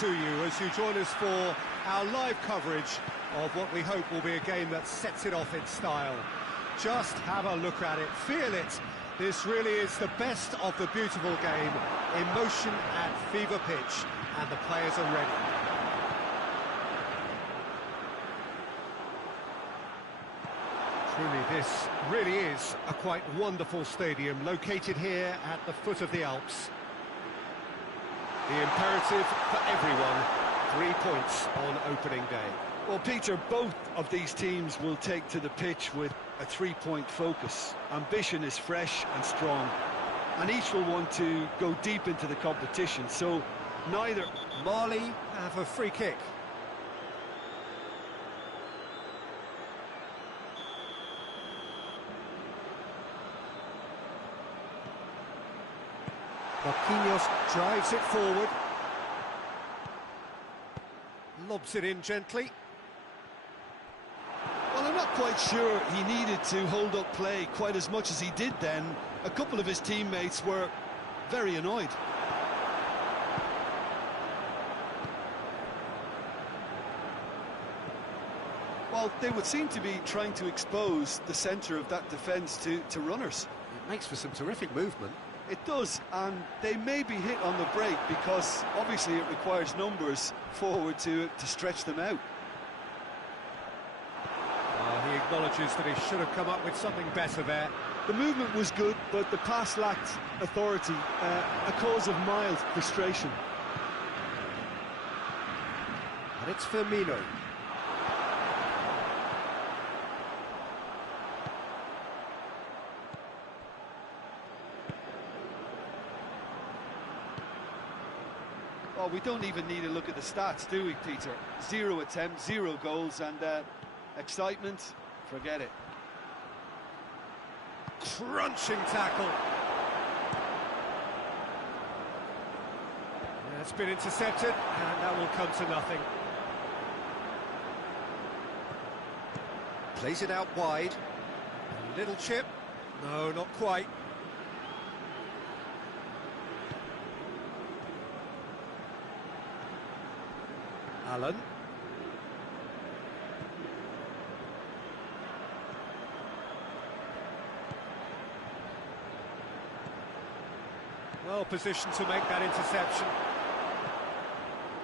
To you as you join us for our live coverage of what we hope will be a game that sets it off in style. Just have a look at it, feel it. This really is the best of the beautiful game. Emotion at fever pitch, and the players are ready. Truly, this really is a quite wonderful stadium, located here at the foot of the Alps. The imperative for everyone, 3 points on opening day. Well, Peter, both of these teams will take to the pitch with a 3-point focus. Ambition is fresh and strong, and each will want to go deep into the competition, so neither... Mali have a free kick. Marquinhos drives it forward. Lobs it in gently. Well, I'm not quite sure he needed to hold up play quite as much as he did then. A couple of his teammates were very annoyed. Well, they would seem to be trying to expose the centre of that defence to runners. It makes for some terrific movement. It does, and they may be hit on the break because obviously it requires numbers forward to stretch them out. He acknowledges that he should have come up with something better there. The movement was good, but the pass lacked authority, a cause of mild frustration. And it's Firmino. Well, we don't even need to look at the stats, do we, Peter? 0 attempts, 0 goals, and excitement, forget it. Crunching tackle. Yeah, it's been intercepted, and that will come to nothing. Plays it out wide. A little chip. No, not quite. Allen. Well positioned to make that interception.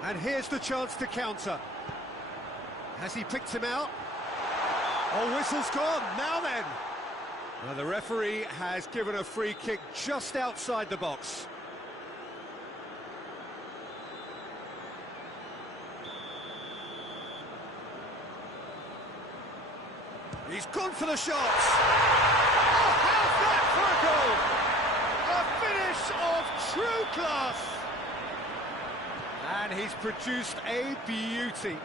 And here's the chance to counter. Has he picked him out? Oh, whistle's gone. Now then. Now the referee has given a free kick just outside the box. He's gone for the shots. Oh, how's that for a goal? A finish of true class. And he's produced a beauty.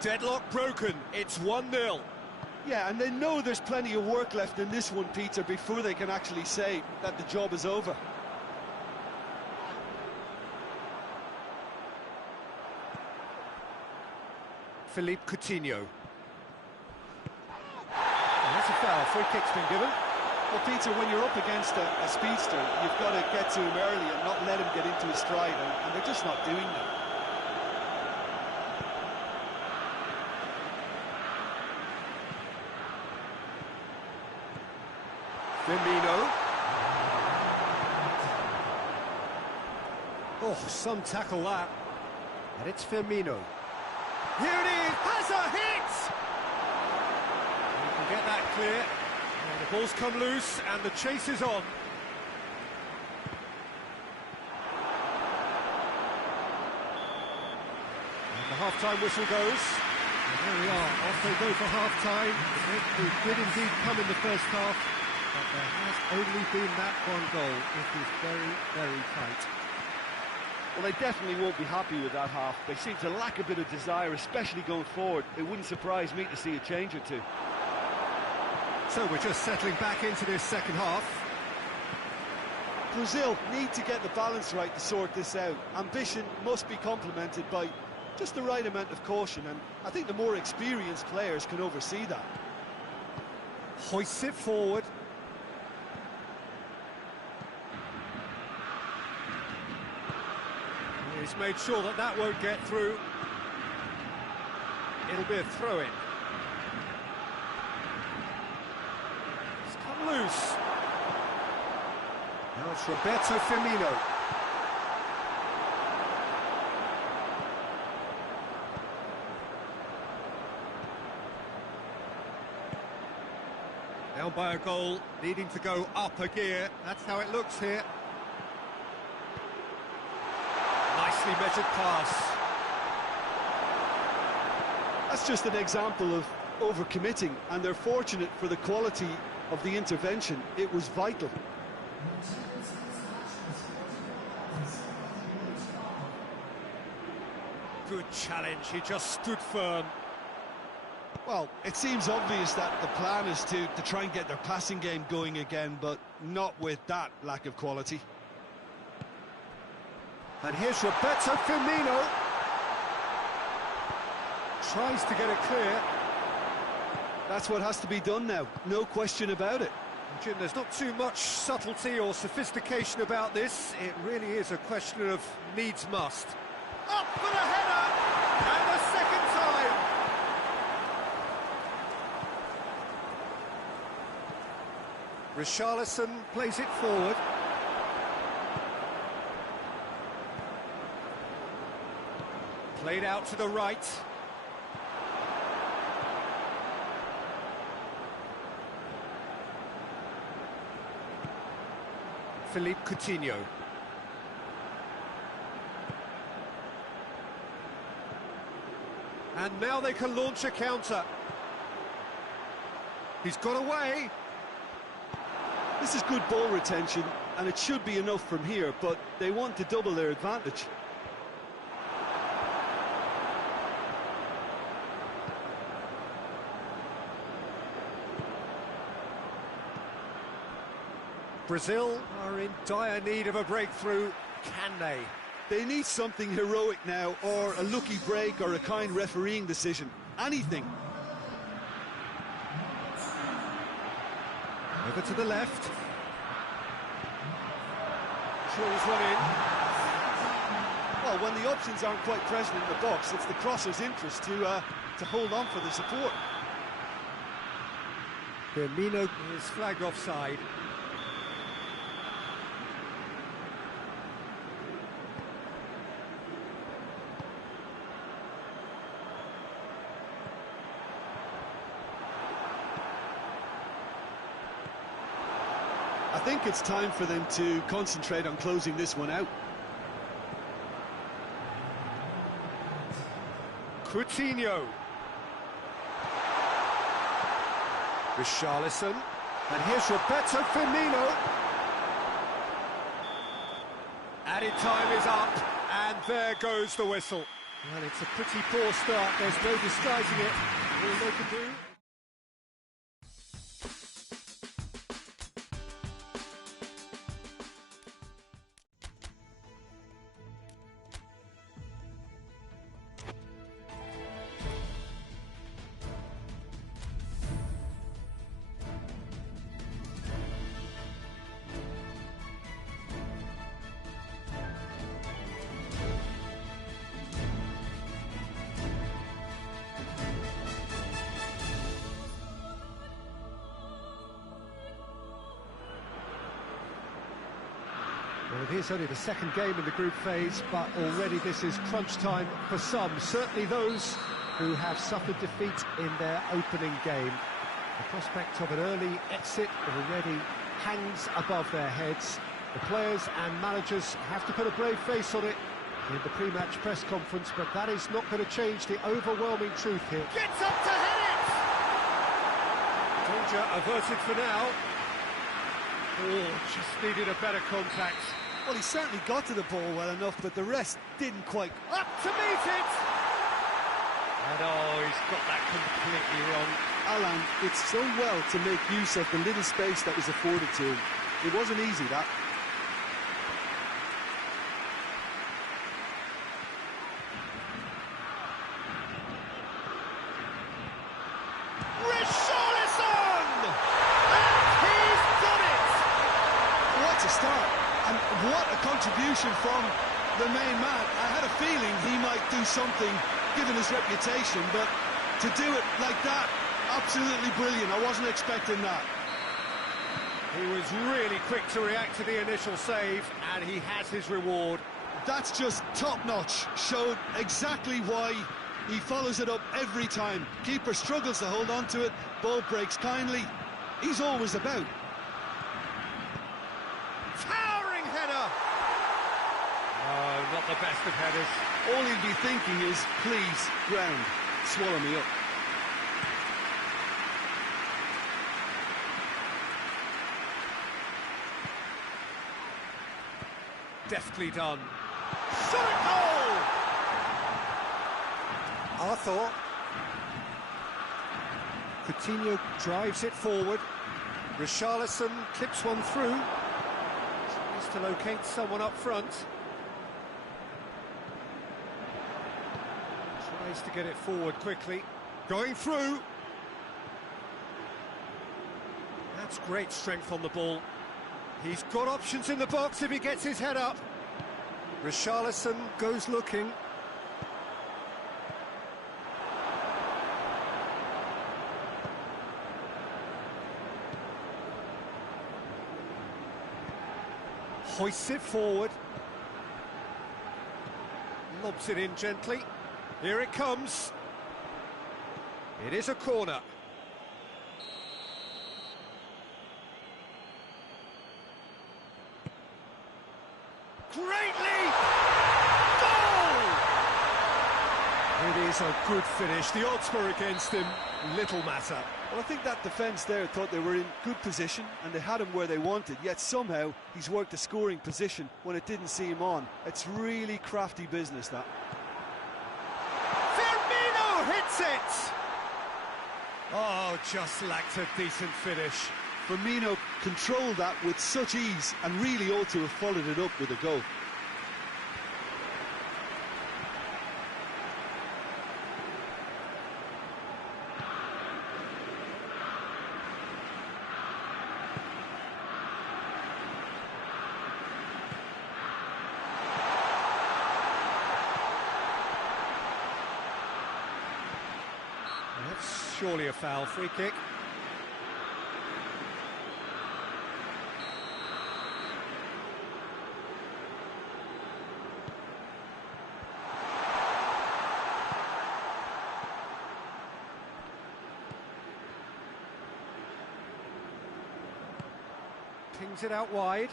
Deadlock broken. It's 1-0. Yeah, and they know there's plenty of work left in this one, Peter, before they can actually say that the job is over. Philippe Coutinho. That's a foul. Free kick's been given. Well, Peter, when you're up against a speedster, you've got to get to him early and not let him get into his stride, and they're just not doing that. Firmino. Oh, some tackle that. And it's Firmino. Here it is, has a hit! You can get that clear. And the ball's come loose and the chase is on. And the half-time whistle goes. And there we are, off they go for half-time. It did indeed come in the first half, but there has only been that one goal. It is very, very tight. Well, they definitely won't be happy with that half. They seem to lack a bit of desire, especially going forward. It wouldn't surprise me to see a change or two. So we're just settling back into this second half. Brazil need to get the balance right to sort this out. Ambition must be complemented by just the right amount of caution, and I think the more experienced players can oversee that. Hoists it forward. He's made sure that that won't get through. It'll be a throw-in. It's come loose. Now it's Roberto Firmino. Down by a goal, needing to go up a gear. That's how it looks here. Nicely measured pass. That's just an example of overcommitting, and they're fortunate for the quality of the intervention. It was vital. Good challenge, he just stood firm. Well, it seems obvious that the plan is to try and get their passing game going again, but not with that lack of quality. And here's Roberto Firmino. Tries to get it clear. That's what has to be done now, no question about it. Jim, there's not too much subtlety or sophistication about this. It really is a question of needs must. Up for the header! And the second time! Richarlison plays it forward. Played out to the right. Philippe Coutinho. And now they can launch a counter. He's got away. This is good ball retention, and it should be enough from here, but they want to double their advantage. Brazil are in dire need of a breakthrough. Can they? They need something heroic now, or a lucky break, or a kind refereeing decision. Anything. Over to the left. Drills one in. Well, when the options aren't quite present in the box, it's the crosser's interest to hold on for the support. Firmino is flagged offside. I think it's time for them to concentrate on closing this one out. Coutinho. Richarlison. And here's Roberto Firmino. Added time is up, and there goes the whistle. Well, it's a pretty poor start, there's no disguising it. All they can do. Well, it is only the second game in the group phase, but already this is crunch time for some. Certainly those who have suffered defeat in their opening game. The prospect of an early exit already hangs above their heads. The players and managers have to put a brave face on it in the pre-match press conference, but that is not going to change the overwhelming truth here. Gets up to head it! Danger averted for now. Oh, just needed a better contact. Well, he certainly got to the ball well enough, but the rest didn't quite. Up to meet it! And oh, he's got that completely wrong. Alan did so well to make use of the little space that was afforded to him. It wasn't easy, that. What a start, and what a contribution from the main man. I had a feeling he might do something, given his reputation, but to do it like that, absolutely brilliant. I wasn't expecting that. He was really quick to react to the initial save, and he has his reward. That's just top-notch. Showed exactly why he follows it up every time. Keeper struggles to hold on to it, ball breaks kindly. He's always about. Towering header! Oh, not the best of headers. All he'd be thinking is, please, ground, swallow me up. Deftly done. Shot at goal! Arthur. Coutinho drives it forward. Richarlison clips one through. Tries to locate someone up front. Tries to get it forward quickly. Going through. That's great strength on the ball. He's got options in the box if he gets his head up. Richarlison goes looking. Hoists it forward. Lobs it in gently. Here it comes. It is a corner. Great leap! Goal! It is a good finish. The odds were against him. Little matter. Well, I think that defence there thought they were in good position and they had him where they wanted, yet somehow he's worked a scoring position when it didn't see him on. It's really crafty business, that. Firmino hits it! Oh, just lacked a decent finish. Firmino controlled that with such ease and really ought to have followed it up with a goal. That's surely a foul. Free kick. Pings it out wide.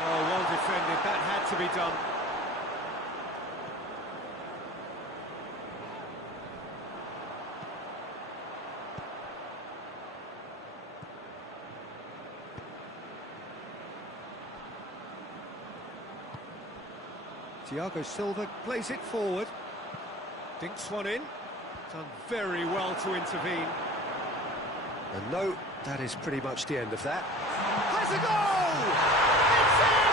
Oh, well defended. That had to be done. Thiago Silva plays it forward. Dinks one in. Done very well to intervene. And no, that is pretty much the end of that. Has a goal! It's in!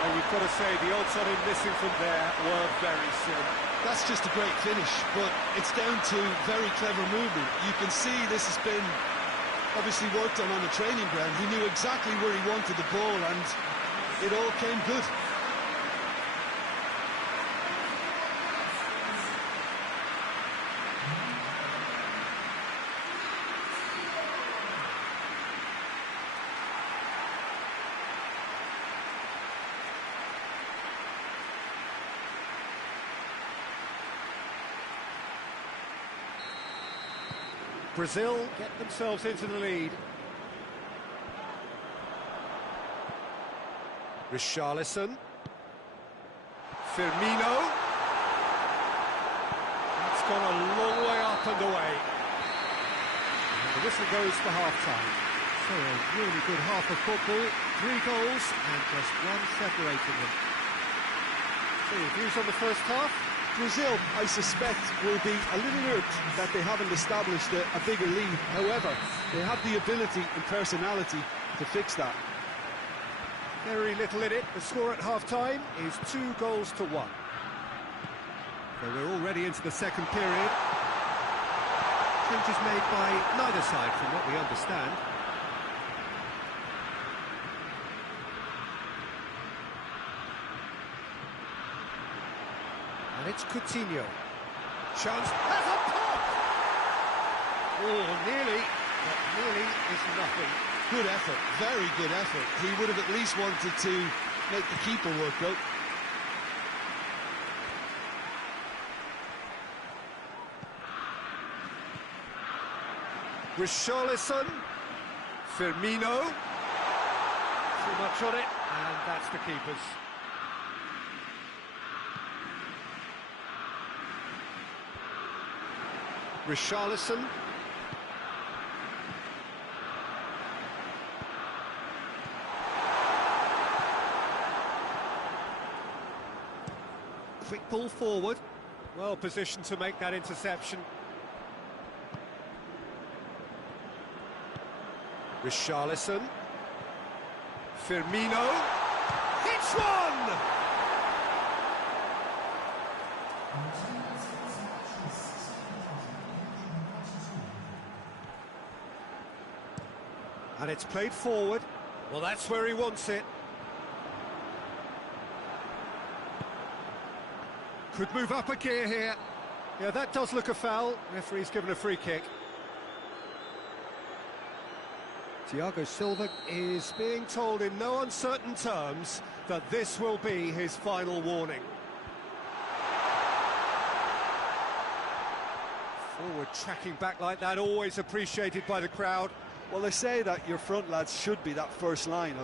Well, you've got to say the odds on him missing from there were very slim. That's just a great finish, but it's down to very clever movement. You can see this has been obviously worked on the training ground. He knew exactly where he wanted the ball and it all came good. Brazil get themselves into the lead. Richarlison. Firmino. It's gone a long way up and away. And the whistle goes for half-time. So a really good half of football. 3 goals and just one separating them. So your views on the first half? Brazil, I suspect, will be a little irked that they haven't established a bigger lead. However, they have the ability and personality to fix that. Very little in it. The score at half-time is 2 goals to 1. So we're already into the second period. Changes made by neither side, from what we understand. And it's Coutinho. Chance has a pop! Oh, nearly, but nearly is nothing. Good effort, very good effort. He would have at least wanted to make the keeper work though. Richarlison, Firmino, too much on it, and that's the keeper's. Richarlison. Quick ball forward, well positioned to make that interception. Richarlison, Firmino, hits one! And it's played forward. Well, that's where he wants it. Could move up a gear here. Yeah, that does look a foul. Referee's given a free kick. Thiago Silva is being told in no uncertain terms that this will be his final warning. Forward tracking back like that, always appreciated by the crowd. Well, they say that your front lads should be that first line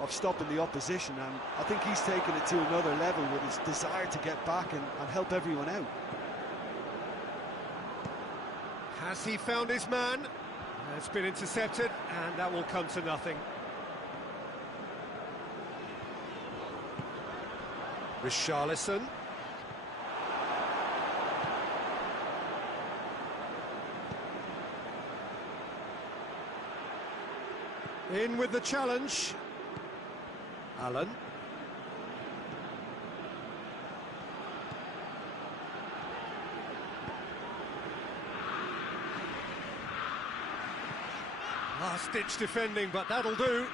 of stopping the opposition, and I think he's taken it to another level with his desire to get back and help everyone out. Has he found his man? It's been intercepted, and that will come to nothing. Richarlison. In with the challenge. Allen. Last-ditch defending, but that'll do.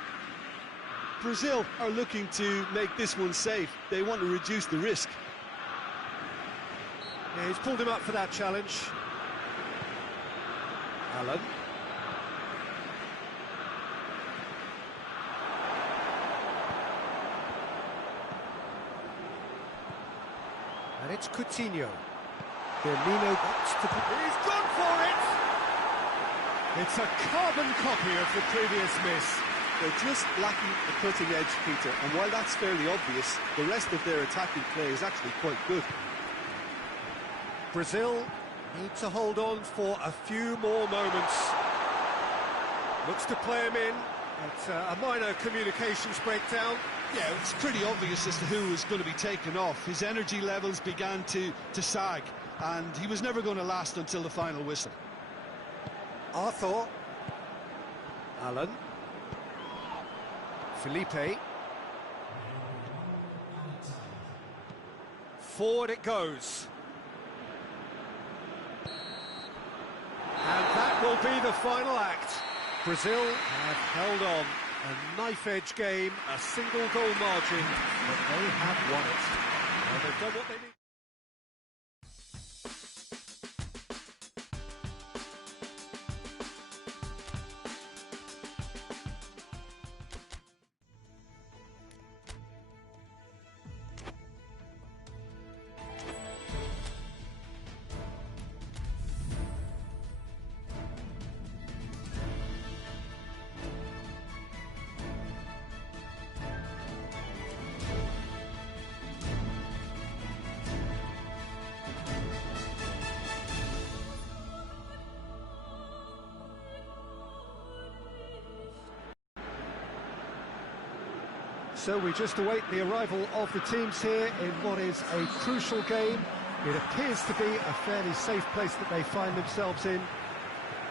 Brazil are looking to make this one safe. They want to reduce the risk. Yeah, he's pulled him up for that challenge. Allen. And it's Coutinho. Firmino gets to... He's gone for it! It's a carbon copy of the previous miss. They're just lacking the cutting edge, Peter, and while that's fairly obvious, the rest of their attacking play is actually quite good. Brazil need to hold on for a few more moments. Looks to play him in. It's a minor communications breakdown. Yeah, it's pretty obvious as to who was going to be taken off. His energy levels began to sag, and he was never going to last until the final whistle. Arthur. Allen. Felipe. Forward it goes. And that will be the final act. Brazil have held on. A knife-edge game, a single goal margin, but they have won it. Well, they've done what they need. So we just await the arrival of the teams here in what is a crucial game. It appears to be a fairly safe place that they find themselves in.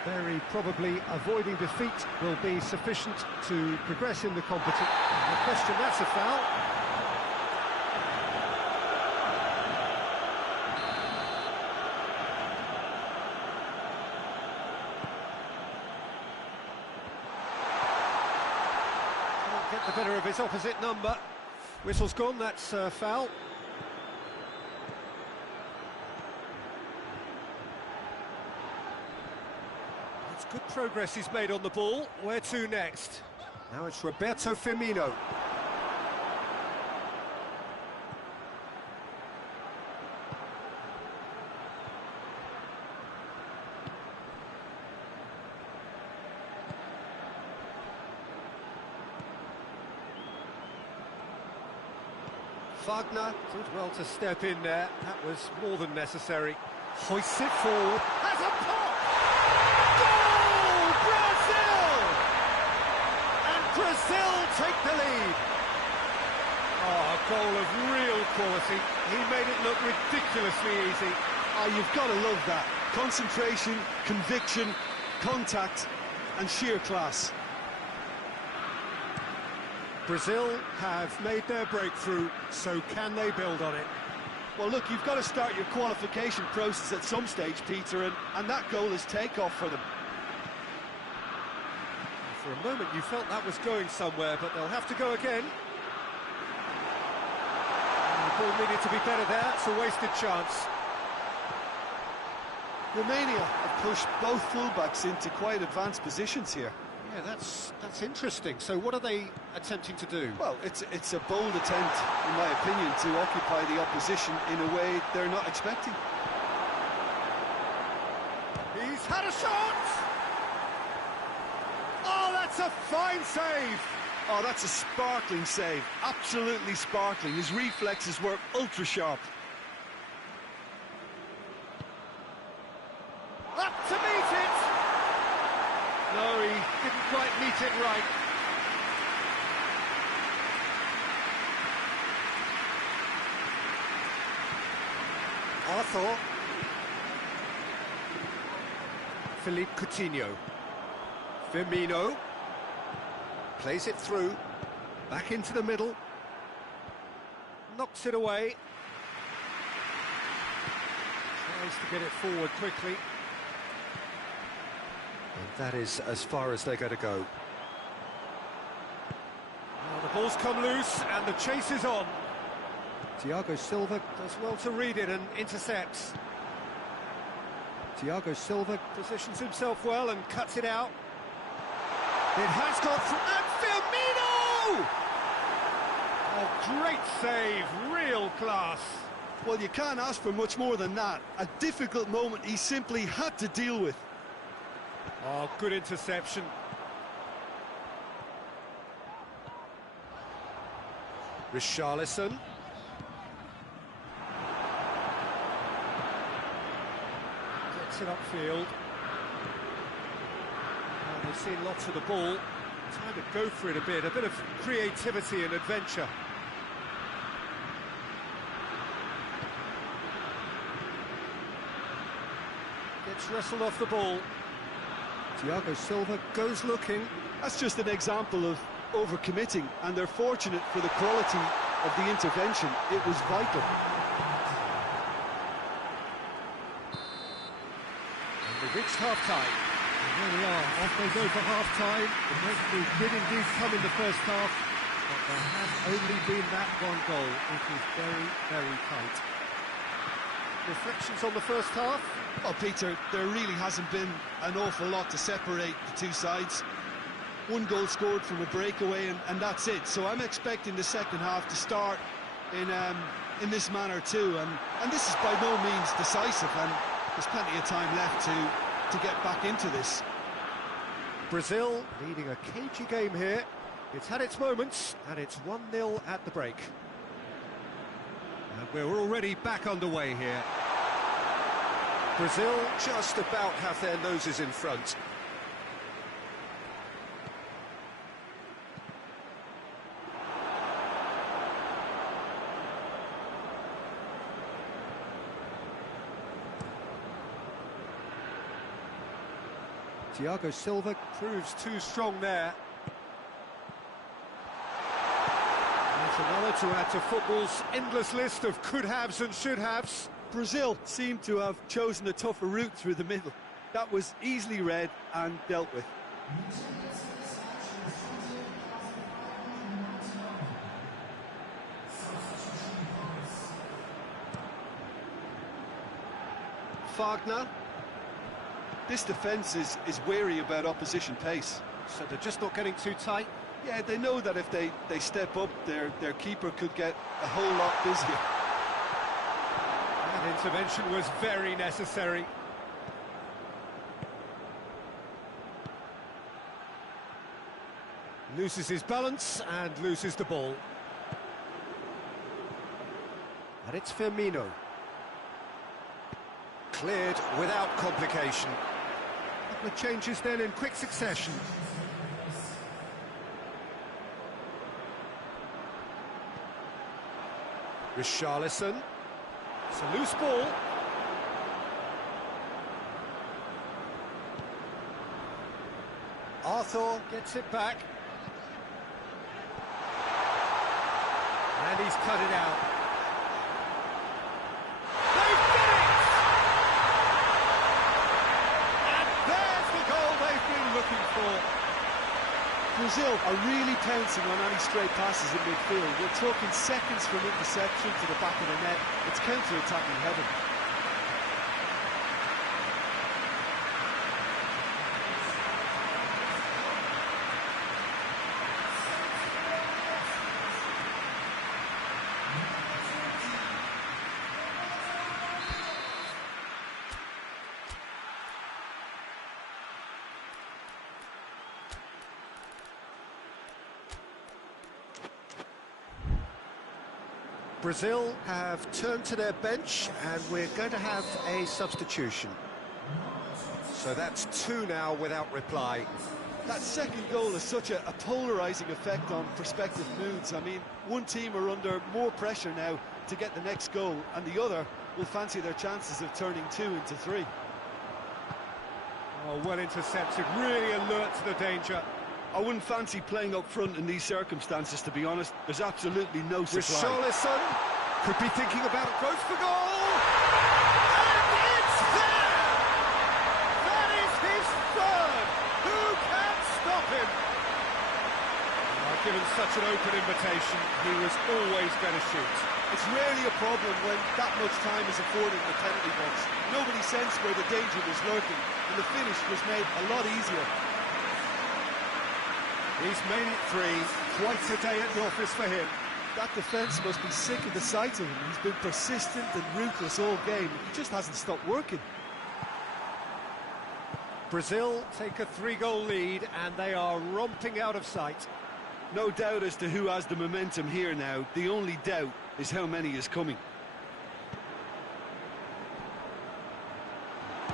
Very probably avoiding defeat will be sufficient to progress in the competition. No question, that's a foul. Get the better of his opposite number. Whistle's gone, that's foul. progress he's made on the ball. Where to next? Now it's Roberto Firmino. Wagner did well to step in there. That was more than necessary. Hoists it forward. Has a pop! Goal! Brazil! And Brazil take the lead. Oh, a goal of real quality. He made it look ridiculously easy. Oh, you've got to love that. Concentration, conviction, contact, and sheer class. Brazil have made their breakthrough, so can they build on it? Well, look, you've got to start your qualification process at some stage, Peter, and that goal is takeoff for them. For a moment you felt that was going somewhere, but they'll have to go again. And the ball needed to be better there. It's a wasted chance. Romania have pushed both fullbacks into quite advanced positions here. Yeah, that's interesting. So what are they attempting to do? Well, it's a bold attempt, in my opinion, to occupy the opposition in a way they're not expecting. He's had a shot! Oh, that's a fine save! Oh, that's a sparkling save. Absolutely sparkling. His reflexes were ultra-sharp. Up to meet it! No, he didn't quite meet it right. Arthur. Philippe Coutinho. Firmino. Plays it through. Back into the middle. Knocks it away. Tries to get it forward quickly. And that is as far as they're going to go. Well, the ball's come loose and the chase is on. Thiago Silva does well to read it and intercepts. Thiago Silva positions himself well and cuts it out. It has got through, and Firmino! Oh, great save, real class. Well, you can't ask for much more than that. A difficult moment he simply had to deal with. Oh, good interception. Richarlison. Gets it upfield. Oh, they've seen lots of the ball. Time to go for it a bit of creativity and adventure. Gets wrestled off the ball. Thiago Silva goes looking. That's just an example of overcommitting, and they're fortunate for the quality of the intervention. It was vital. And we've reached half-time. And there we are, off they go for half-time. The breakthrough did indeed come in the first half, but there has only been that one goal. It is very, very tight. Reflections on the first half? Well, Peter, there really hasn't been an awful lot to separate the two sides. One goal scored from a breakaway, and that's it. So I'm expecting the second half to start in this manner too. And this is by no means decisive, and there's plenty of time left to get back into this. Brazil leading a cagey game here. It's had its moments, and it's 1-0 at the break. And we're already back underway here. Brazil just about have their noses in front. Thiago Silva proves too strong there. That's another to add to football's endless list of could-haves and should-haves. Brazil seemed to have chosen a tougher route through the middle. That was easily read and dealt with. Wagner. This defence is wary about opposition pace. So they're just not getting too tight. Yeah, they know that if they step up, their keeper could get a whole lot busier. That intervention was very necessary. Loses his balance and loses the ball. And it's Firmino. Cleared without complication. A couple of changes then in quick succession. Richarlison. It's a loose ball. Arthur gets it back. And he's cut it out. They've done it! And there's the goal they've been looking for. Brazil are really pouncing on any stray passes in midfield. We're talking seconds from interception to the back of the net. It's counter-attacking heaven. Brazil have turned to their bench and we're going to have a substitution. So that's 2 now without reply. That second goal has such a polarising effect on prospective moods. I mean, one team are under more pressure now to get the next goal, and the other will fancy their chances of turning 2 into 3. Oh, well intercepted, really alert to the danger. I wouldn't fancy playing up front in these circumstances, to be honest. There's absolutely no supply. Richarlison could be thinking about goes for goal! And it's there! That is his third! Who can stop him? Given such an open invitation, he was always going to shoot. It's rarely a problem when that much time is afforded in the penalty box. Nobody sensed where the danger was lurking, and the finish was made a lot easier. He's made it 3, quite a day at the office for him. That defence must be sick of the sight of him. He's been persistent and ruthless all game. He just hasn't stopped working. Brazil take a 3-goal lead and they are romping out of sight. No doubt as to who has the momentum here now. The only doubt is how many is coming.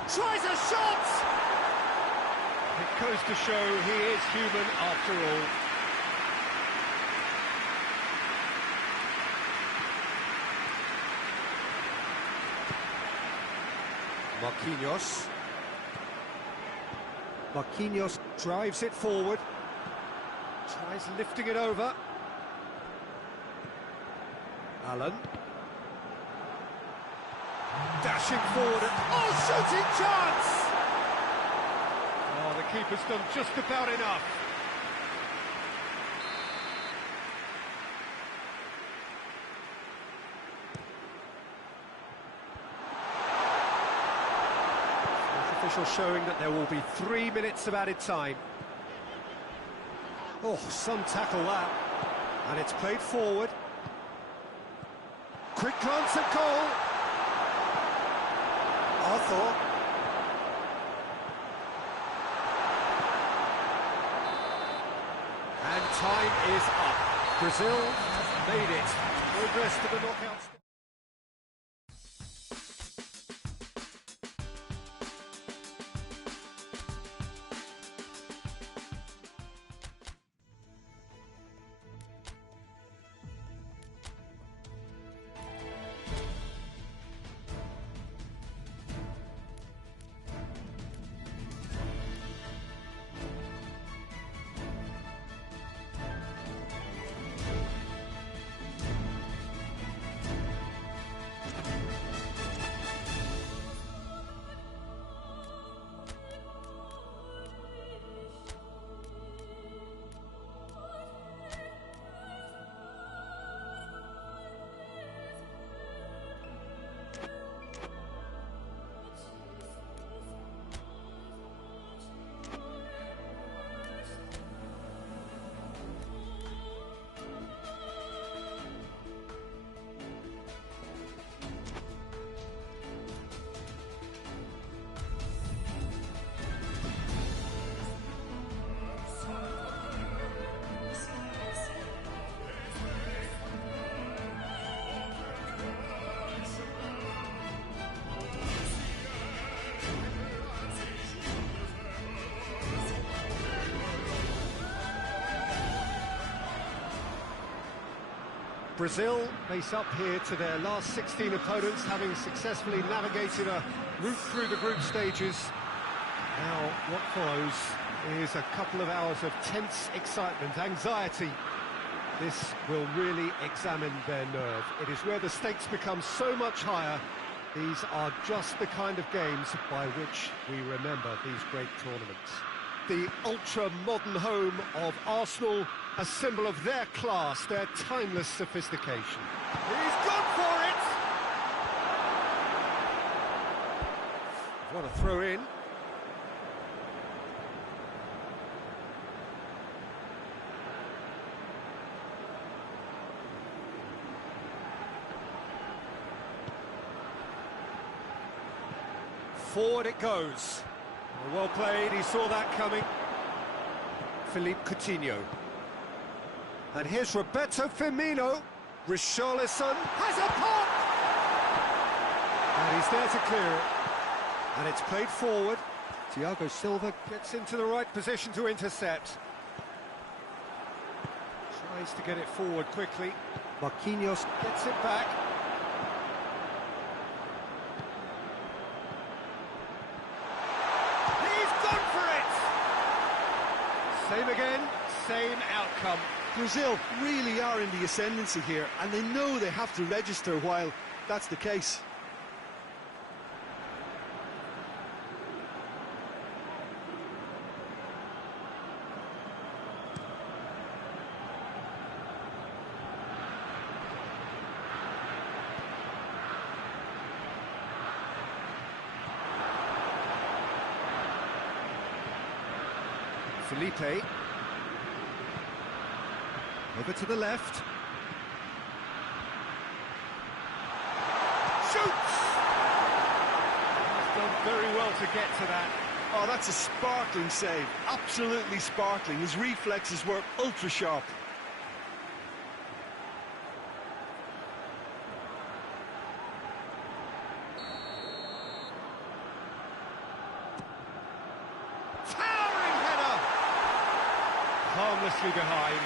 Tries a shot! It goes to show he is human after all. Marquinhos. Marquinhos drives it forward. Tries lifting it over. Allen. Dashing forward. Oh, shooting chance! Oh, the keeper's done just about enough. Official showing that there will be 3 minutes of added time. Oh, some tackle that. And it's played forward. Quick glance at goal. Arthur. And time is up. Brazil have made it. Progress to the knockouts. Brazil face up here to their last 16 opponents, having successfully navigated a route through the group stages. Now, what follows is a couple of hours of tense excitement, anxiety. This will really examine their nerve. It is where the stakes become so much higher. These are just the kind of games by which we remember these great tournaments. The ultra-modern home of Arsenal, a symbol of their class, their timeless sophistication. He's gone for it! What a throw in. Forward it goes. Well played, he saw that coming. Philippe Coutinho. And here's Roberto Firmino. Richarlison has a pop! And he's there to clear it. And it's played forward. Thiago Silva gets into the right position to intercept. Tries to get it forward quickly. Marquinhos gets it back. Same again, same outcome. Brazil really are in the ascendancy here, and they know they have to register while that's the case. Felipe. Over to the left. Shoots! He's done very well to get to that. Oh, that's a sparkling save. Absolutely sparkling. His reflexes were ultra sharp. Harmlessly behind.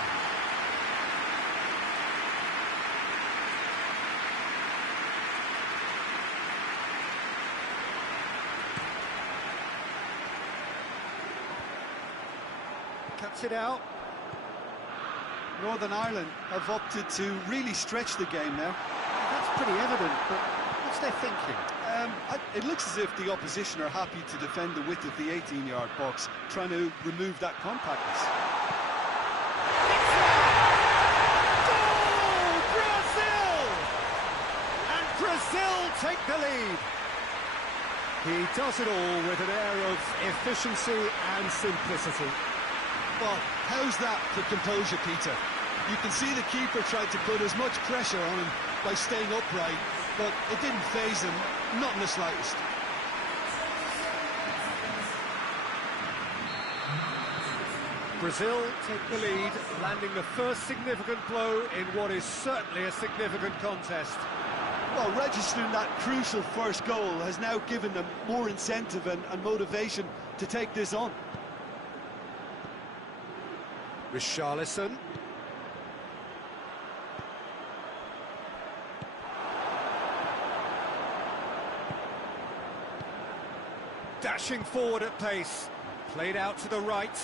Cuts it out. Northern Ireland have opted to really stretch the game now. That's pretty evident, but what's their thinking? It looks as if the opposition are happy to defend the width of the 18-yard box, trying to remove that compactness. Brazil take the lead. He does it all with an air of efficiency and simplicity. Well, how's that for composure, Peter? You can see the keeper tried to put as much pressure on him by staying upright, but it didn't faze him, not in the slightest. Brazil take the lead, landing the first significant blow in what is certainly a significant contest. Well, registering that crucial first goal has now given them more incentive and motivation to take this on. Richarlison. Dashing forward at pace. Played out to the right.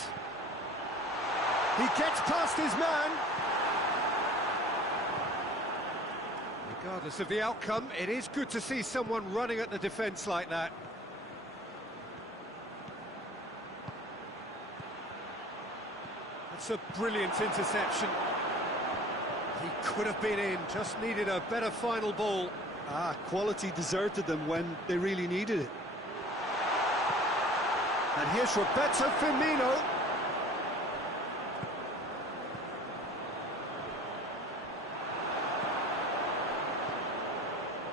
He gets past his man. Regardless of the outcome, it is good to see someone running at the defence like that. That's a brilliant interception. He could have been in, just needed a better final ball. Quality deserted them when they really needed it. And here's Roberto Firmino.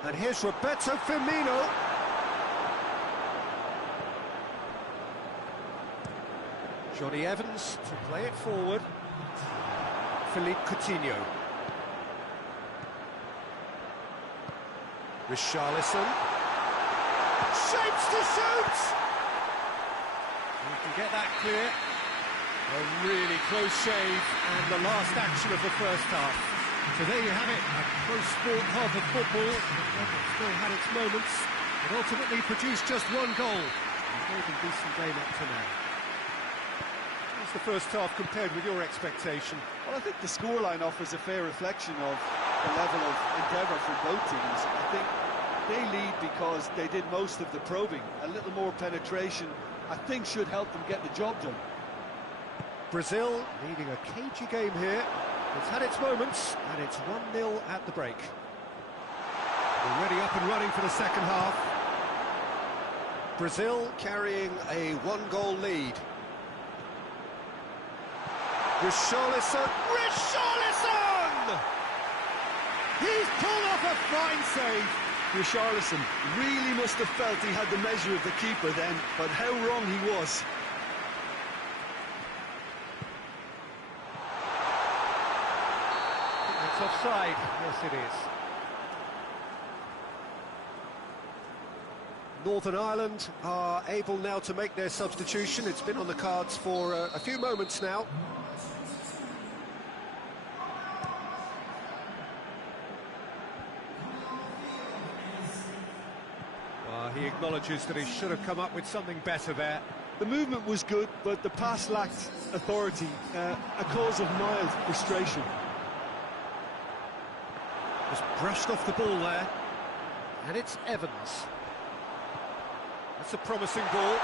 And here's Roberto Firmino. Johnny Evans to play it forward. Philippe Coutinho. Richarlison. Shapes to shoot! You can get that clear. A really close shave, and the last action of the first half. So there you have it, a close sport half of football. It's still had its moments, but ultimately produced just one goal. A very decent game up to now. How's the first half compared with your expectation? Well, I think the scoreline offers a fair reflection of the level of endeavour from both teams. I think they lead because they did most of the probing. A little more penetration, I think, should help them get the job done. Brazil leading a cagey game here. It's had its moments, and it's 1-0 at the break. Already up and running for the second half. Brazil carrying a one-goal lead. Richarlison! Richarlison! He's pulled off a fine save. Richarlison really must have felt he had the measure of the keeper then, but how wrong he was. It's offside. Yes, it is. Northern Ireland are able now to make their substitution. It's been on the cards for a few moments now. He acknowledges that he should have come up with something better there. The movement was good, but the pass lacked authority, a cause of mild frustration. Just brushed off the ball there, and it's Evans. That's a promising ball,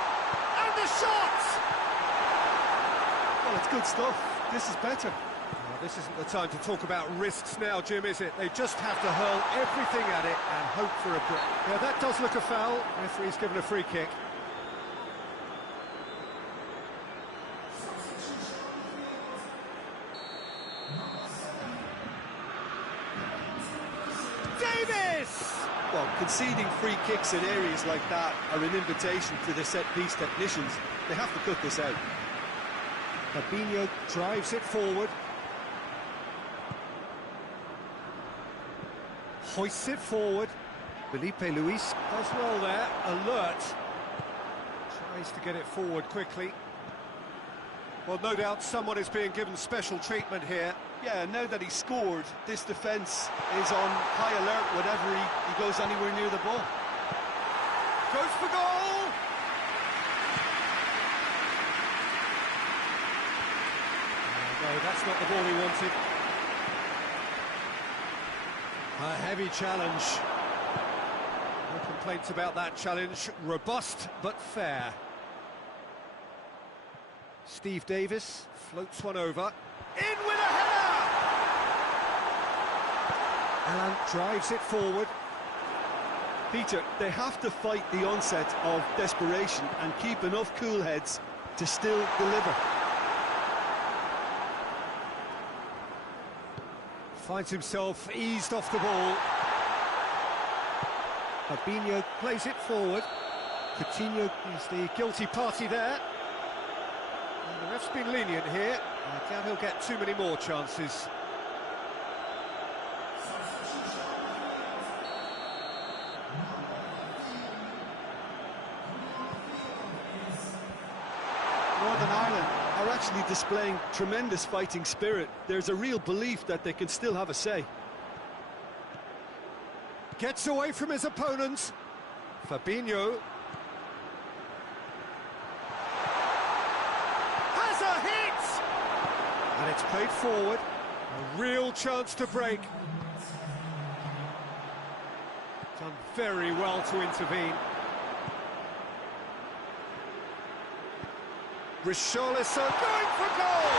and the shot! Well, it's good stuff. This is better. This isn't the time to talk about risks now, Jim, is it? They just have to hurl everything at it and hope for a break. Yeah, that does look a foul. Referee's given a free kick. Davis! Well, conceding free kicks in areas like that are an invitation to the set-piece technicians. They have to cut this out. Fabinho drives it forward. Hoists it forward. Felipe Luis does well there, alert. Tries to get it forward quickly. Well, no doubt someone is being given special treatment here. Yeah, now that he scored, this defence is on high alert whenever he goes anywhere near the ball. Goes for goal! No, that's not the ball he wanted. A heavy challenge. No complaints about that challenge. Robust but fair. Steve Davis floats one over. In with a header! Alan drives it forward. Peter, they have to fight the onset of desperation and keep enough cool heads to still deliver. Finds himself eased off the ball. Fabinho plays it forward. Coutinho is the guilty party there. And the ref's been lenient here. I doubt he'll get too many more chances. Northern Ireland are actually displaying tremendous fighting spirit. There's a real belief that they can still have a say. Gets away from his opponents. Fabinho. Has a hit! And it's played forward. A real chance to break. Done very well to intervene. Richarlison going for goal!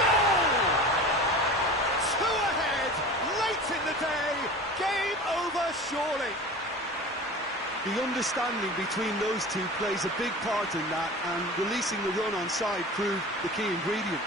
Goal! 2 ahead, late in the day, game over surely. The understanding between those two plays a big part in that, and releasing the run on side proved the key ingredient.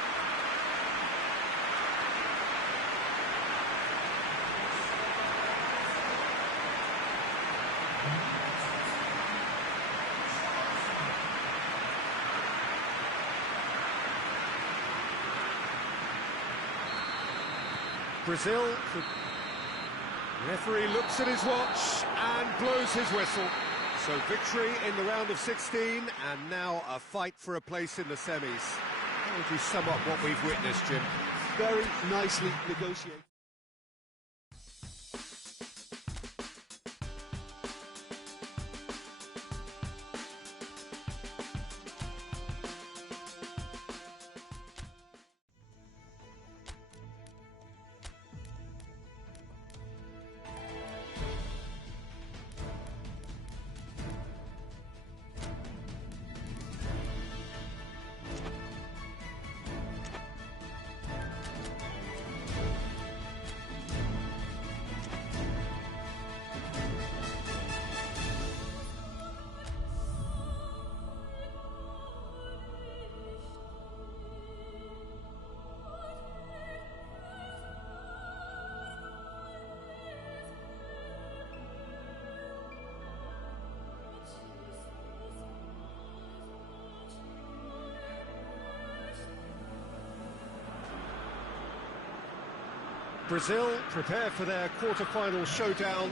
Brazil could... Referee looks at his watch and blows his whistle. So victory in the round of 16, and now a fight for a place in the semis. How would you sum up what we've witnessed, Jim? Very nicely negotiated. Brazil prepare for their quarter-final showdown.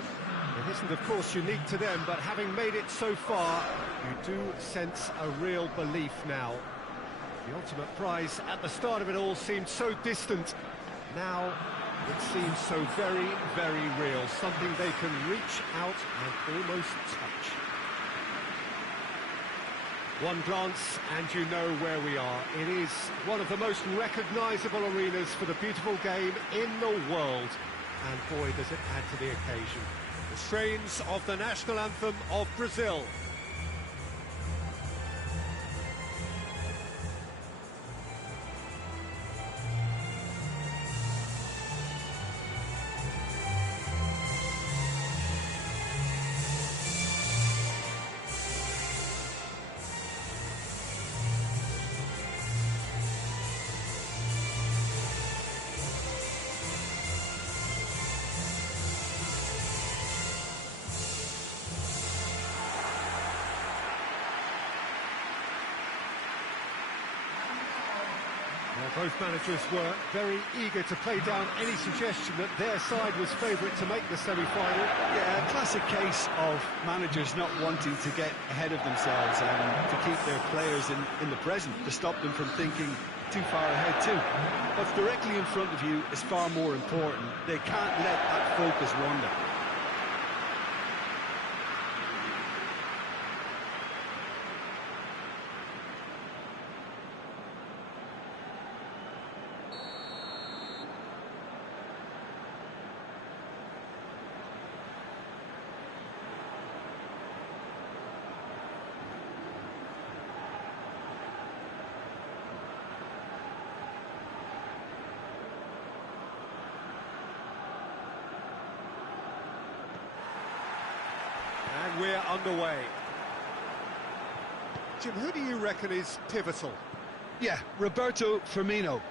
It isn't, of course, unique to them, but having made it so far, you do sense a real belief now. The ultimate prize at the start of it all seemed so distant. Now it seems so very, very real, something they can reach out and almost touch. One glance and you know where we are. It is one of the most recognisable arenas for the beautiful game in the world. And boy, does it add to the occasion. The strains of the national anthem of Brazil. Both managers were very eager to play down any suggestion that their side was favourite to make the semi-final. Yeah, a classic case of managers not wanting to get ahead of themselves and to keep their players in the present, to stop them from thinking too far ahead too. What's directly in front of you is far more important. They can't let that focus wander. And we're underway. Jim, who do you reckon is pivotal? Yeah, Roberto Firmino.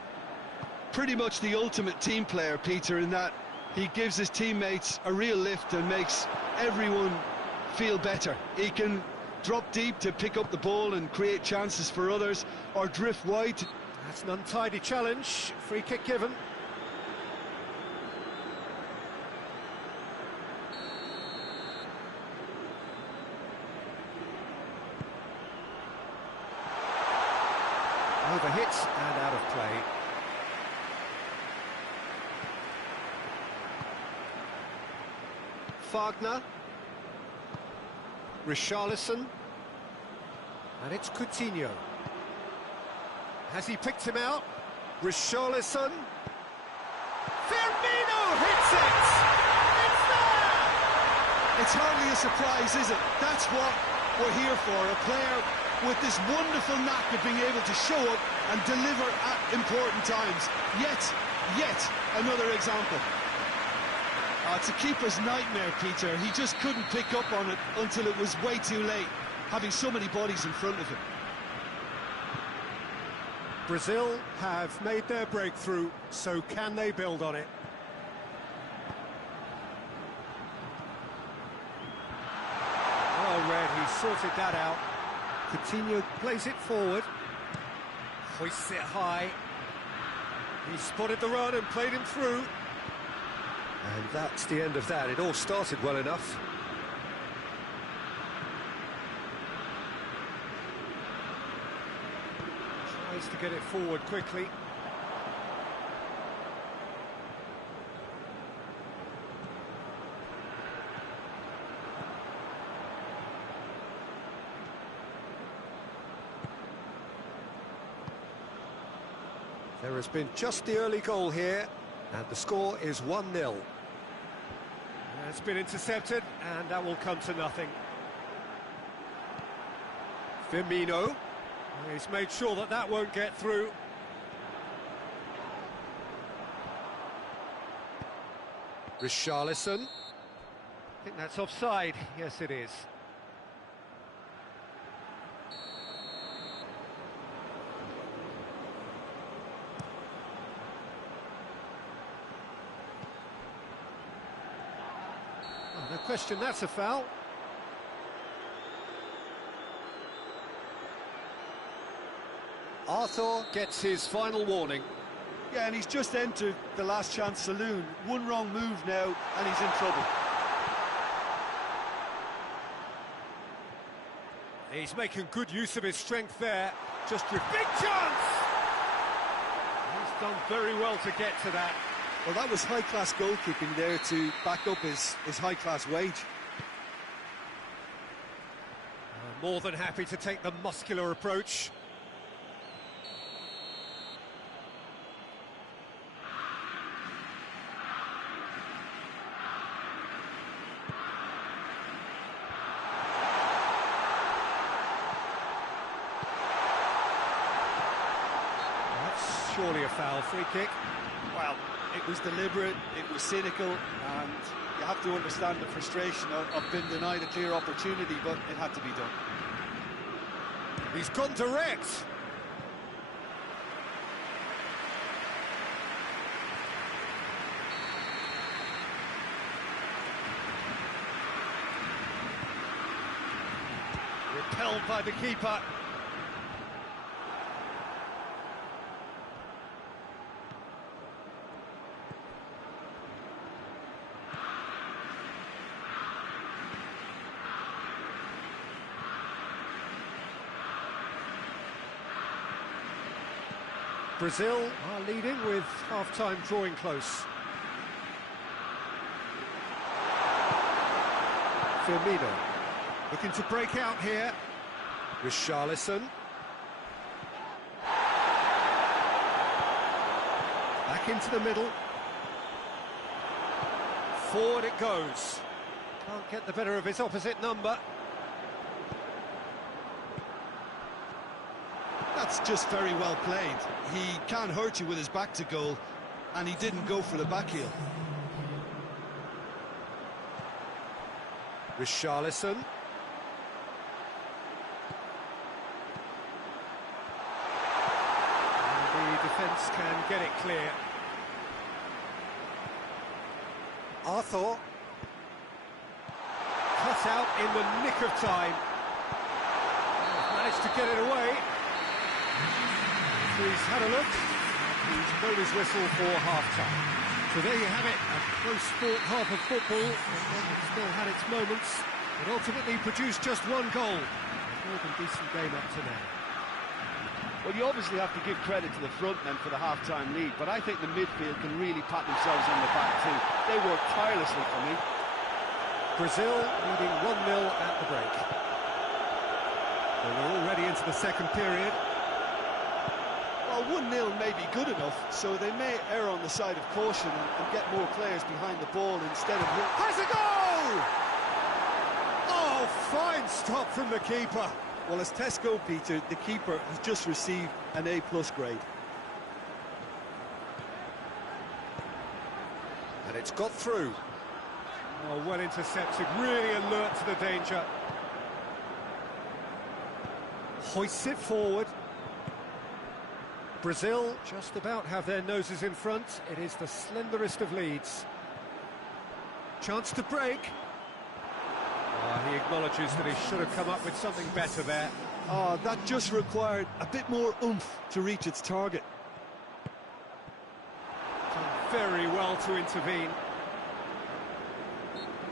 Pretty much the ultimate team player, Peter, in that he gives his teammates a real lift and makes everyone feel better. He can drop deep to pick up the ball and create chances for others, or drift wide. That's an untidy challenge. Free kick given. Overhit and out of play. Wagner. Richarlison. And it's Coutinho. Has he picked him out? Richarlison. Firmino hits it! It's there! It's hardly a surprise, is it? That's what we're here for, a player with this wonderful knack of being able to show up and deliver at important times. Yet another example. It's a keeper's nightmare, Peter. He just couldn't pick up on it until it was way too late, having so many bodies in front of him. Brazil have made their breakthrough, so can they build on it? Well read, he sorted that out. Coutinho plays it forward, hoists it high. He spotted the run and played him through. And that's the end of that. It all started well enough. Tries to get it forward quickly. There has been just the early goal here, and the score is 1-0. It's been intercepted, and that will come to nothing. Firmino. He's made sure that that won't get through. Richarlison. I think that's offside. Yes, it is. Oh, no question, that's a foul. Arthur gets his final warning. Yeah, and he's just entered the last chance saloon. One wrong move now, and he's in trouble. He's making good use of his strength there. Big chance! He's done very well to get to that. Well, that was high-class goalkeeping there to back up his high-class wage. More than happy to take the muscular approach. That's surely a foul. Free kick. Well, it was deliberate, it was cynical, and you have to understand the frustration of being denied a clear opportunity, but it had to be done. He's gone direct. Repelled by the keeper. Brazil are leading with half-time drawing close. Firmino looking to break out here. Richarlison. Back into the middle. Forward it goes. Can't get the better of his opposite number. That's just very well played. He can't hurt you with his back to goal, and he didn't go for the back heel. Richarlison. And the defence can get it clear. Arthur. Cut out in the nick of time. Managed to get it away. He's had a look, he's blown his whistle for half-time. So there you have it, a close sport half of football, and one that still had its moments, but ultimately produced just one goal. A more than decent game up to now. Well, you obviously have to give credit to the front men for the half-time lead, but I think the midfield can really pat themselves on the back too. They worked tirelessly for me. Brazil leading 1-0 at the break. Well, we're already into the second period. Well, 1-0 may be good enough, so they may err on the side of caution and get more players behind the ball instead of... Has a goal! Oh, fine stop from the keeper. Well, as Tesco, Peter, the keeper has just received an A+ grade. And it's got through. Oh, well intercepted, really alert to the danger. Hoists it forward. Brazil just about have their noses in front. It is the slenderest of leads. Chance to break. He acknowledges that he should have come up with something better there. Oh, that just required a bit more oomph to reach its target. Done very well to intervene.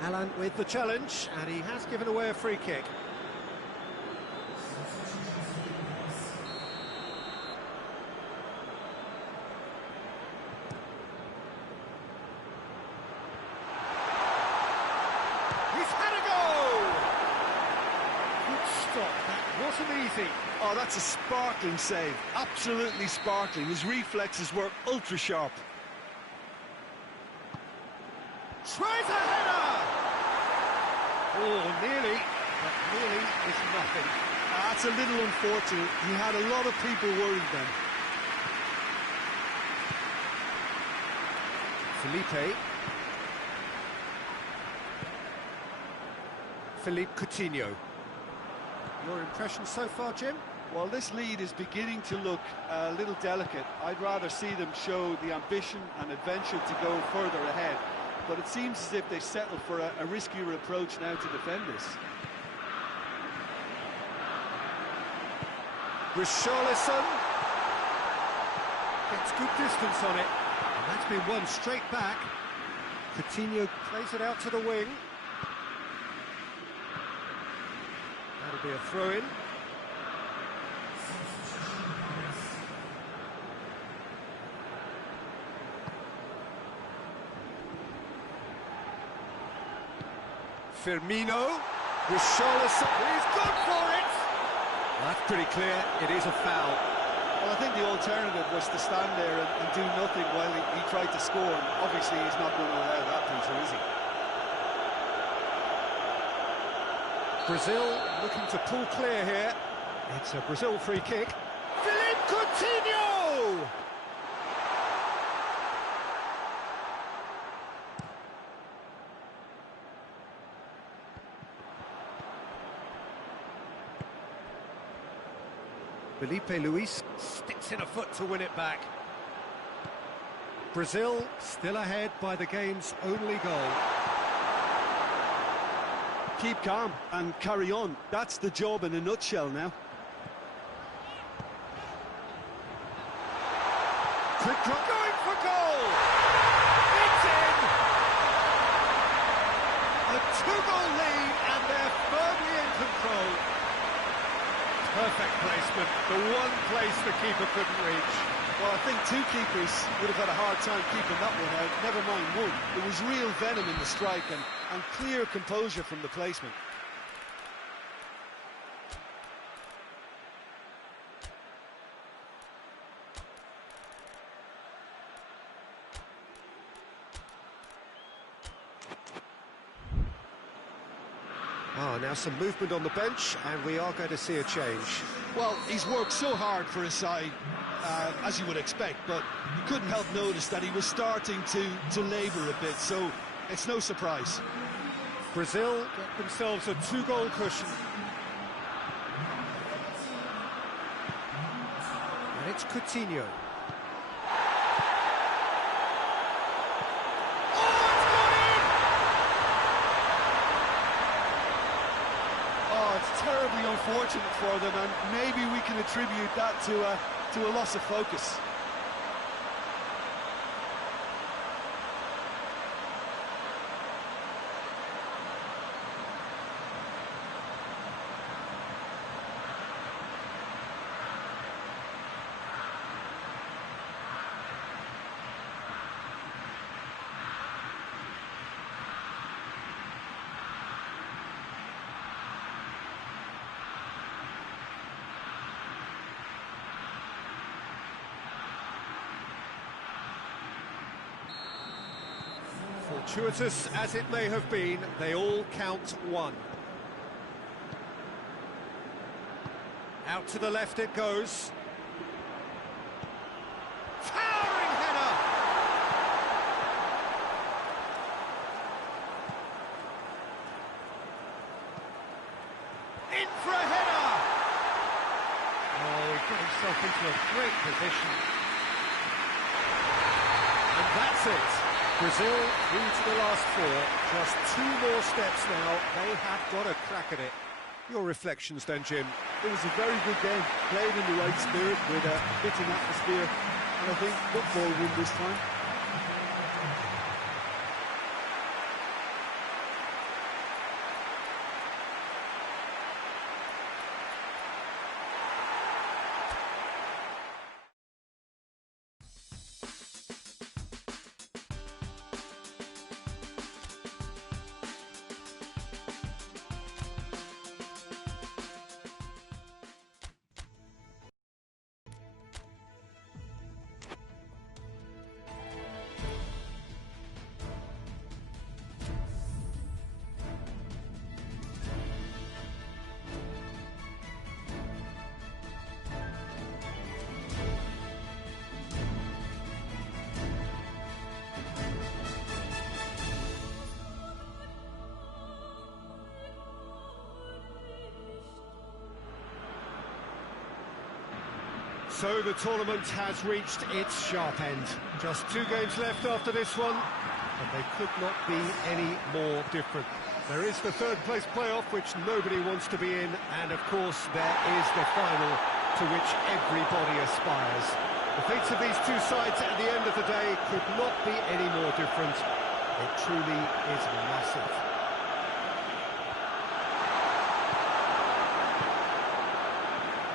Alan with the challenge, and he has given away a free kick. Wasn't easy. Oh, that's a sparkling save. Absolutely sparkling. His reflexes were ultra sharp. Tries a header! Oh, nearly, but nearly is nothing. That's a little unfortunate. He had a lot of people worried then. Philippe Coutinho. Your impression so far, Jim? Well, this lead is beginning to look a little delicate. I'd rather see them show the ambition and adventure to go further ahead. But it seems as if they settle for a riskier approach now to defend this. Richarlison. Gets good distance on it. And that's been won straight back. Coutinho plays it out to the wing. That'll be a throw-in. Firmino. Richarlison. He's gone for it! Well, that's pretty clear. It is a foul. Well, I think the alternative was to stand there and do nothing while he tried to score. And obviously, he's not going to allow that, Peter, is he? Brazil looking to pull clear here. It's a Brazil free kick. Philippe Coutinho! Felipe Luis sticks in a foot to win it back. Brazil still ahead by the game's only goal. Keep calm and carry on. That's the job in a nutshell now. Quick drop, going for goal! It's in! A two-goal lead and they're firmly in control. Perfect placement, the one place the keeper couldn't reach. Well, I think two keepers would have had a hard time keeping that one out, never mind one. There was real venom in the strike and clear composure from the placement. Now some movement on the bench, and we are going to see a change. Well, he's worked so hard for his side, as you would expect, but you couldn't help notice that he was starting to labour a bit, so it's no surprise. Brazil get themselves a two-goal cushion. And it's Coutinho. Terribly unfortunate for them, and maybe we can attribute that to a loss of focus. Fortuitous as it may have been, they all count one. Out to the left it goes. Towering header! In for a header! Oh, he got himself into a great position. And that's it. Brazil through to the last four. Just two more steps now. They have got a crack at it. Your reflections then, Jim? It was a very good game, played in the right spirit with a fitting atmosphere, and I think football won this time. So the tournament has reached its sharp end. Just two games left after this one, and they could not be any more different. There is the third place playoff, which nobody wants to be in, and of course there is the final, to which everybody aspires. The fates of these two sides at the end of the day could not be any more different. It truly is massive.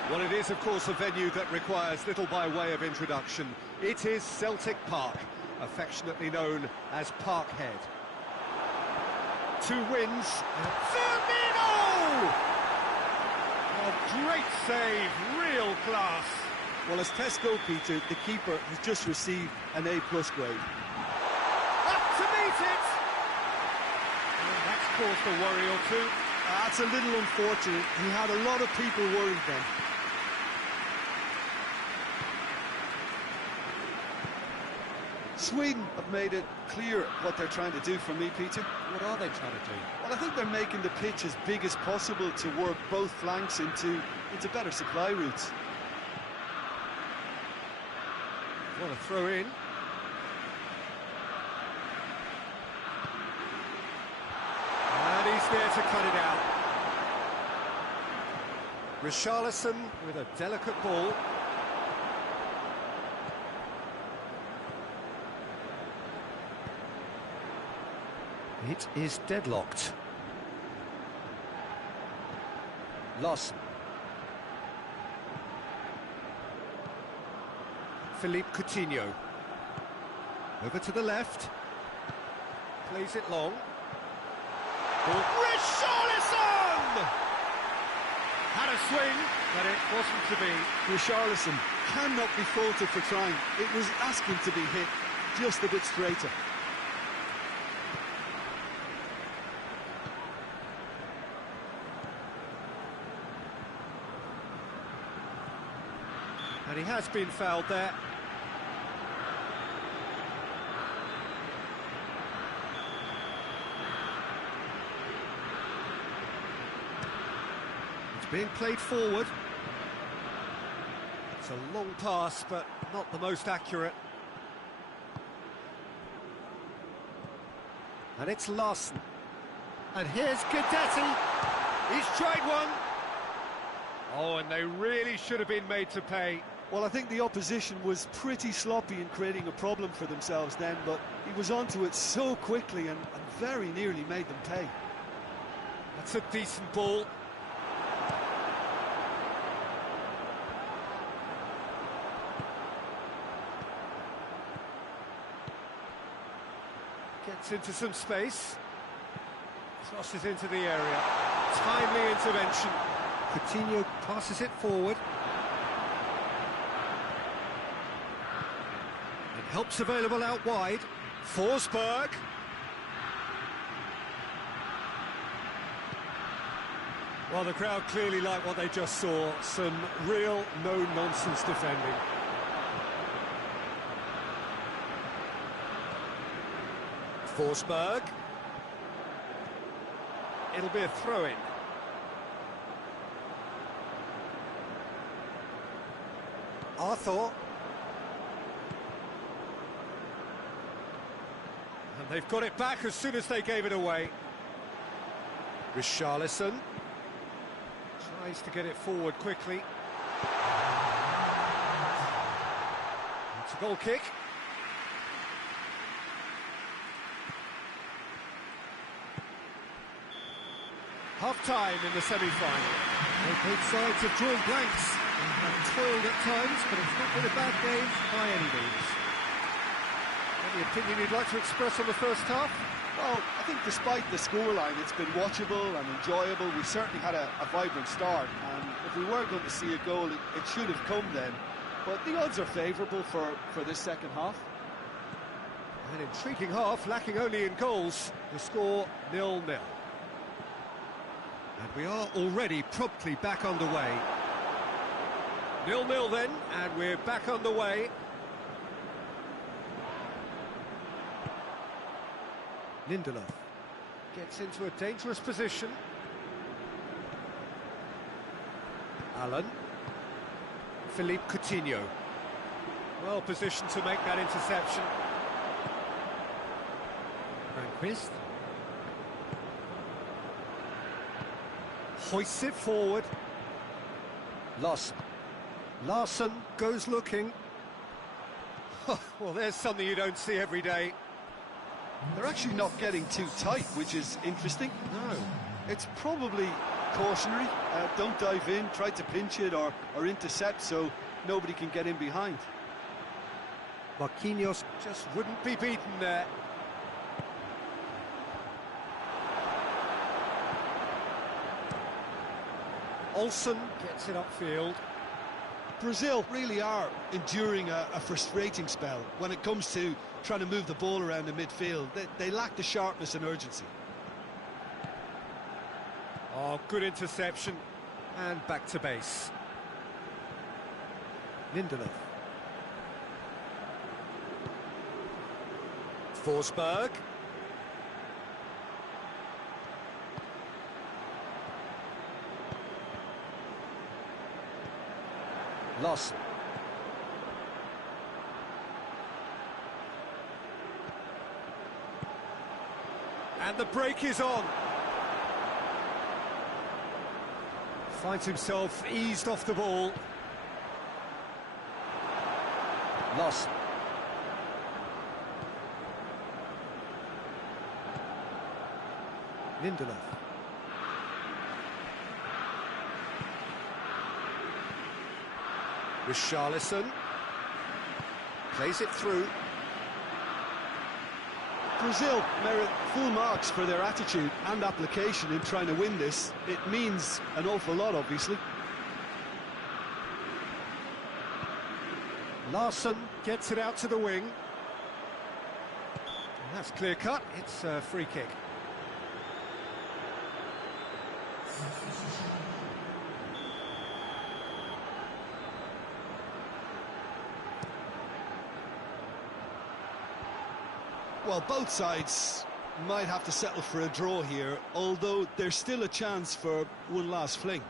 Well, it is, of course, a venue that requires little by way of introduction. It is Celtic Park, affectionately known as Parkhead. 2 wins. Firmino! A great save, real class. Well, as test goalkeeper, the keeper has just received an A+ grade. Up to meet it! And that's caused a worry or two. That's a little unfortunate. He had a lot of people worried then. Sweden have made it clear what they're trying to do for me, Peter. What are they trying to do? Well, I think they're making the pitch as big as possible to work both flanks into better supply routes. What a throw in. And he's there to cut it out. Richarlison with a delicate ball. It is deadlocked. Lawson. Philippe Coutinho. Over to the left. Plays it long. Richarlison! Had a swing, but it wasn't to be. Richarlison cannot be faulted for trying. It was asking to be hit just a bit straighter. And he has been fouled there. It's being played forward. It's a long pass, but not the most accurate. And it's Larson. And here's Guidetti. He's tried one. Oh, and they really should have been made to pay. Well, I think the opposition was pretty sloppy in creating a problem for themselves then, but he was onto it so quickly and very nearly made them pay. That's a decent ball. Gets into some space. Crosses into the area. Timely intervention. Coutinho passes it forward. And help's available out wide. Forsberg. Well, the crowd clearly like what they just saw. Some real no-nonsense defending. Forsberg. It'll be a throw-in. Arthur. And they've got it back as soon as they gave it away. Richarlison tries to get it forward quickly. It's a goal kick. Half-time in the semi-final. Both sides have drawn blanks and have toiled at times, but it's not been a bad game by any means. Any opinion you'd like to express on the first half? Well, I think despite the scoreline, it's been watchable and enjoyable. We certainly had a vibrant start, and if we were going to see a goal, it should have come then. But the odds are favourable for this second half. An intriguing half, lacking only in goals. The score 0-0. And we are already promptly back underway. 0-0 then, and we're back underway. Lindelof gets into a dangerous position. Allen. Philippe Coutinho. Well positioned to make that interception. Granqvist. Hoists it forward. Larson goes looking. Well, there's something you don't see every day. They're actually not getting too tight, which is interesting. No. It's probably cautionary. Don't dive in, try to pinch it or intercept so nobody can get in behind. Marquinhos just wouldn't be beaten there. Olsen gets it upfield. Brazil really are enduring a frustrating spell when it comes to trying to move the ball around the midfield. They lack the sharpness and urgency. Oh, good interception. And back to base. Lindelof. Forsberg. Lawson. And the break is on. Finds himself eased off the ball. Lawson. Lindelof. Richarlison plays it through. Brazil merit full marks for their attitude and application in trying to win this. It means an awful lot, obviously. Larsson gets it out to the wing. And that's clear cut. It's a free kick. Well, both sides might have to settle for a draw here, although there's still a chance for one last fling.